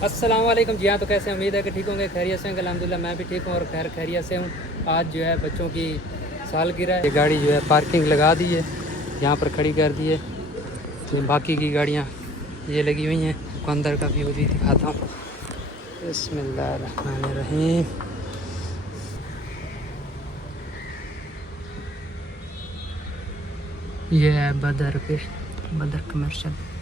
السلام علیکم جی ہاں، تو کیسے امید ہے کہ ٹھیک ہوں گے، خیریت سے ہوں گے۔ الحمدللہ میں بھی ٹھیک ہوں اور خیریت سے ہوں۔ آج جو ہے بچوں کی سالگرہ ہے، یہ گاڑی جو ہے پارکنگ لگا دی ہے، یہاں پر کھڑی کر دی ہے۔ باقی کی گاڑیاں یہ لگی ہوئی ہیں، کو اندر کا ویو بھی دکھاتا ہوں۔ بسم اللہ الرحمن الرحیم۔ یہ ہے بدر کمرشل۔